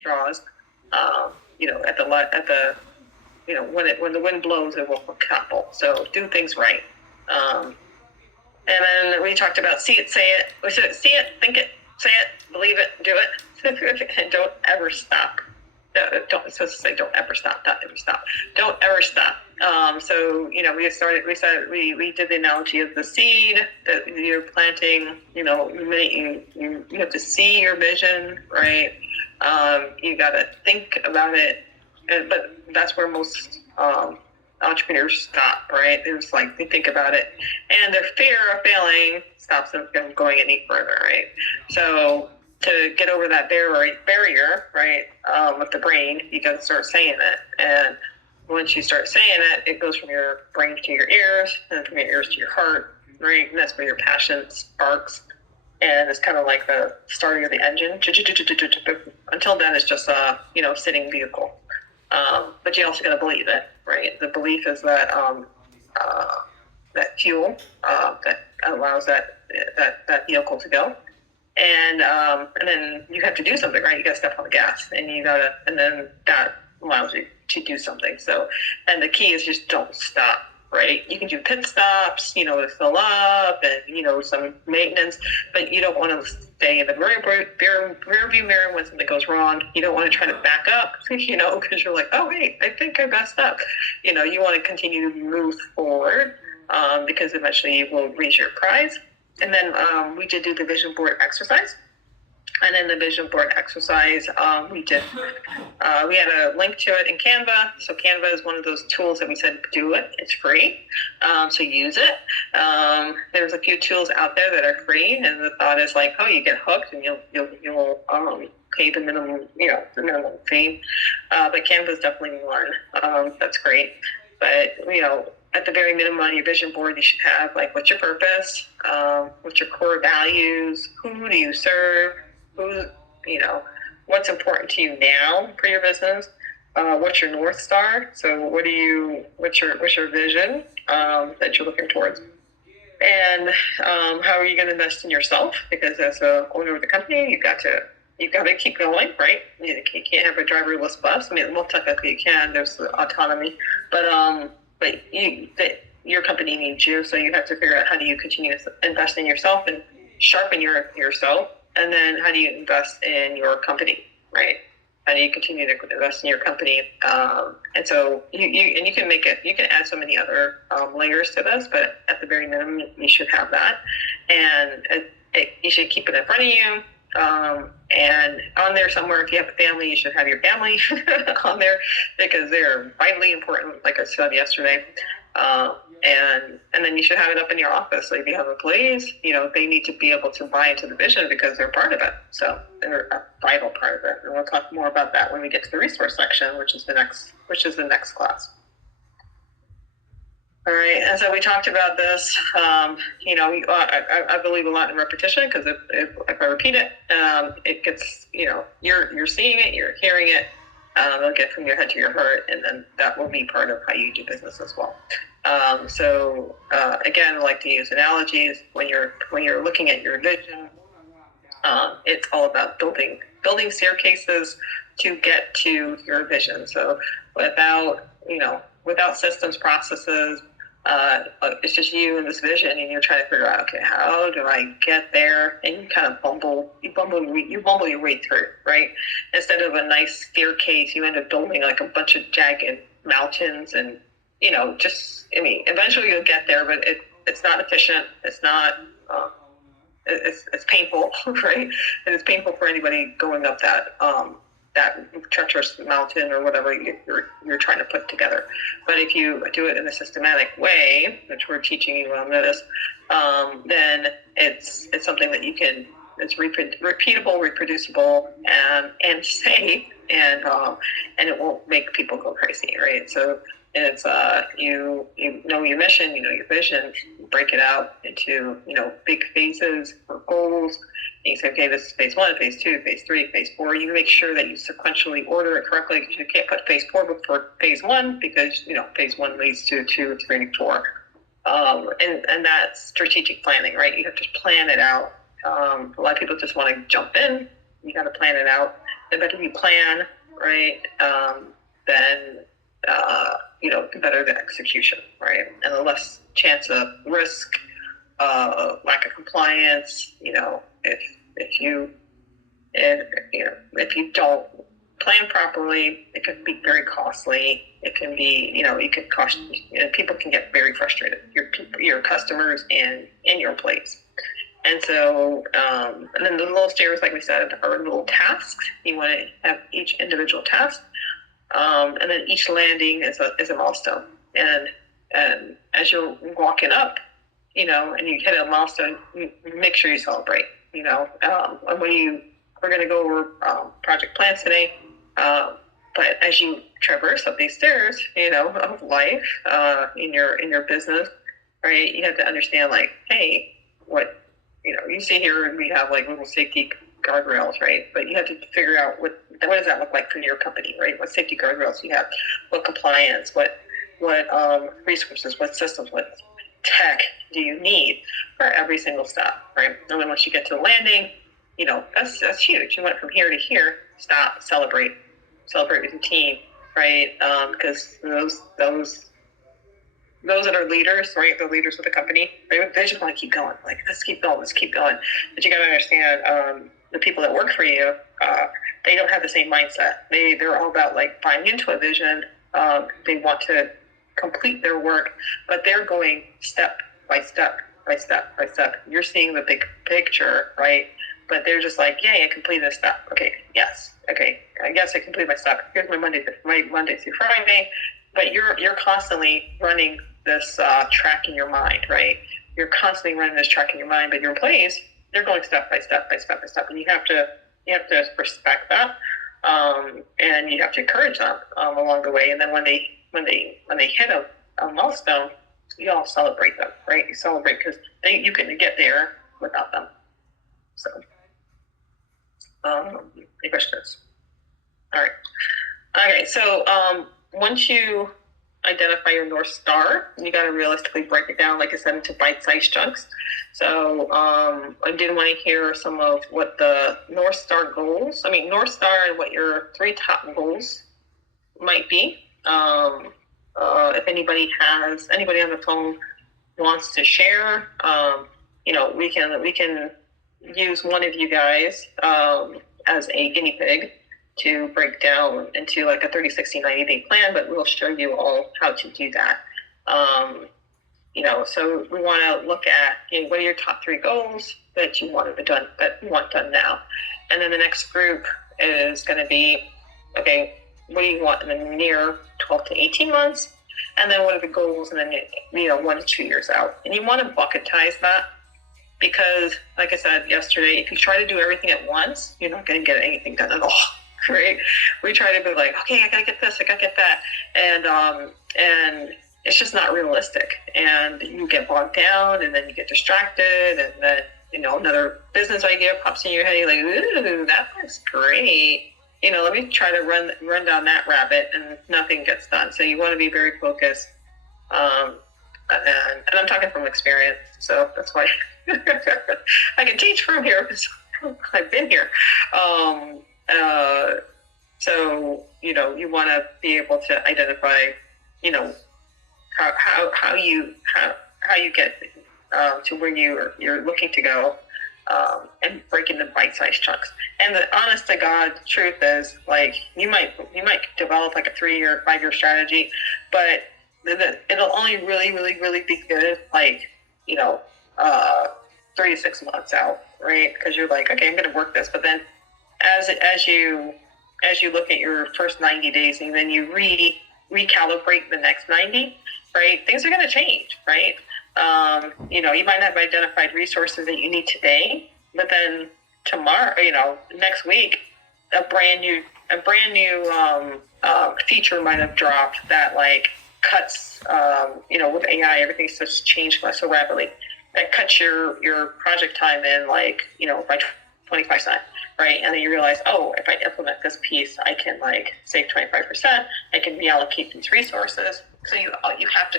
straws. At the when the wind blows, it will topple. So do things right. And then we talked about see it, say it. We said see it, think it, say it, believe it, do it, and don't ever stop. Don't it's supposed to say don't ever stop, not ever stop. Don't ever stop. We did the analogy of the seed that you're planting. You have to see your vision, right? You got to think about it, but that's where most entrepreneurs stop, right? They're just like, they think about it, and their fear of failing stops them from going any further, right? So to get over that barrier, right, with the brain, you got to start saying it. And once you start saying it, it goes from your brain to your ears, and from your ears to your heart, right? And that's where your passion sparks. And it's kind of like the starting of the engine. Until then, it's just a sitting vehicle. But you also got to believe it, right? The belief is that that fuel that allows that vehicle to go. And then you have to do something, right? You got to step on the gas, and then that allows you to do something. So, and the key is just don't stop, right? You can do pit stops, to fill up, and some maintenance, but you don't want to stay in the rear view mirror when something goes wrong. You don't want to try to back up, because you're like, oh wait, I think I messed up. You want to continue to move forward, because eventually you will reach your prize. And then we did do the vision board exercise. And in the vision board exercise, we had a link to it in Canva. So Canva is one of those tools that we said, do it. It's free. So use it. There's a few tools out there that are free. And the thought is like, oh, you get hooked and you'll pay the minimum fee. But Canva is definitely one. That's great. But, at the very minimum on your vision board, you should have like, what's your purpose? What's your core values? Who do you serve? What's important to you now for your business? What's your North Star? So what's your vision that you're looking towards? And how are you going to invest in yourself? Because as a owner of the company, you've got to keep going, right? You can't have a driverless bus. I mean, well, technically you can. There's the autonomy, but your company needs you, so you have to figure out how do you continue to invest in yourself and sharpen yourself, and then how do you invest in your company, right? How do you continue to invest in your company? And so you can add so many other layers to this, but at the very minimum, you should have that, and you should keep it in front of you. And on there somewhere, if you have a family, you should have your family on there, because they're vitally important, like I said yesterday. And then you should have it up in your office. So if you have employees, they need to be able to buy into the vision because they're part of it. So they're a vital part of it. And we'll talk more about that when we get to the resource section, which is the next class. All right, and so we talked about this. I believe a lot in repetition, because if I repeat it, it gets, you're seeing it, you're hearing it. It'll get from your head to your heart, and then that will be part of how you do business as well. Again, I like to use analogies when you're looking at your vision. It's all about building staircases to get to your vision. So without systems, processes, it's just you and this vision, and you're trying to figure out, okay, how do I get there? And you kind of bumble your way through, right? Instead of a nice staircase, you end up building like a bunch of jagged mountains, and eventually you'll get there, but it's not efficient. It's not. It's painful, right? And it's painful for anybody going up that treacherous mountain or whatever you're trying to put together. But if you do it in a systematic way, which we're teaching you on this, then it's something that it's repeatable, reproducible, and safe, and it won't make people go crazy, right? So it's you know your mission, your vision, break it out into big phases or goals. And you say, okay, this is phase 1, phase 2, phase 3, phase 4. You make sure that you sequentially order it correctly, because you can't put phase 4 before phase 1, because phase 1 leads to 2, 3, 4. And that's strategic planning, right? You have to plan it out. A lot of people just want to jump in. You got to plan it out. the better you plan, right, then, the better the execution, right? And the less chance of risk, lack of compliance, if you don't plan properly, it can be very costly. It can be, it could cost, people can get very frustrated, your customers and your employees. And so, and then the little stairs, like we said, are little tasks. You want to have each individual task. And then each landing is a milestone. And as you're walking up, and you hit a milestone, you make sure you celebrate, and we're going to go over project plans today. But as you traverse up these stairs, of life, in your business, right, you have to understand, like, hey, you see here we have like little safety guardrails, right? But you have to figure out what does that look like for your company, right? What safety guardrails you have, what compliance, what resources, what systems, what tech do you need for every single step, right? And then once you get to the landing, that's huge. You went from here to here. Stop, celebrate with the team, right? Because those that are leaders, right? The leaders of the company, they just want to keep going. Like, let's keep going. But you got to understand, the people that work for you, they don't have the same mindset. They're all about like buying into a vision. They want to complete their work, but they're going step by step by step by step. You're seeing the big picture, right? But they're just like, yeah, I completed a step. Okay, yes. Okay, I guess I completed my step. Here's my Monday through Friday. But you're constantly running this track in your mind, right? You're constantly running this track in your mind, but your employees, they're going step by step by step by step, and you have to respect that, and you have to encourage them along the way. And then when they hit a milestone, you all celebrate them, right? You celebrate because you couldn't get there without them. So, any questions? All right. Okay, so once you identify your North Star, you got to realistically break it down, like I said, into bite-sized chunks. So I did want to hear some of what the North Star and what your 3 top goals might be. If anybody on the phone wants to share, we can use one of you guys as a guinea pig to break down into like a 30, 60, 90-day plan, but we'll show you all how to do that. So we want to look at, what are your top 3 goals that you want done now? And then the next group is going to be, okay, what do you want in the near 12 to 18 months? And then what are the goals in the 1 to 2 years out? And you want to bucketize that, because like I said yesterday, if you try to do everything at once, you're not going to get anything done at all. Right? We try to be like, okay, I gotta get this, I gotta get that, and it's just not realistic. And you get bogged down, and then you get distracted, and then another business idea pops in your head. You're like, ooh, that looks great. Let me try to run down that rabbit, and nothing gets done. So you want to be very focused. And I'm talking from experience, so that's why I can teach from here because I've been here. So you want to be able to identify, how you get to where you're looking to go, and break into bite-sized chunks. And the honest to God truth is, like, you might develop like a 3-year, 5-year strategy, but it'll only really, really, really be good, like 3 to 6 months out, right? Because you're like, okay, I'm going to work this, but then as you look at your first 90 days, and then you recalibrate the next 90, right? Things are going to change, right? You might have identified resources that you need today, but then tomorrow, next week, a brand new feature might have dropped that like cuts, with AI, everything's just changed so rapidly. That cuts your project time in by 25%. Right, and then you realize, oh, if I implement this piece, I can save 25%. I can reallocate these resources. So you have to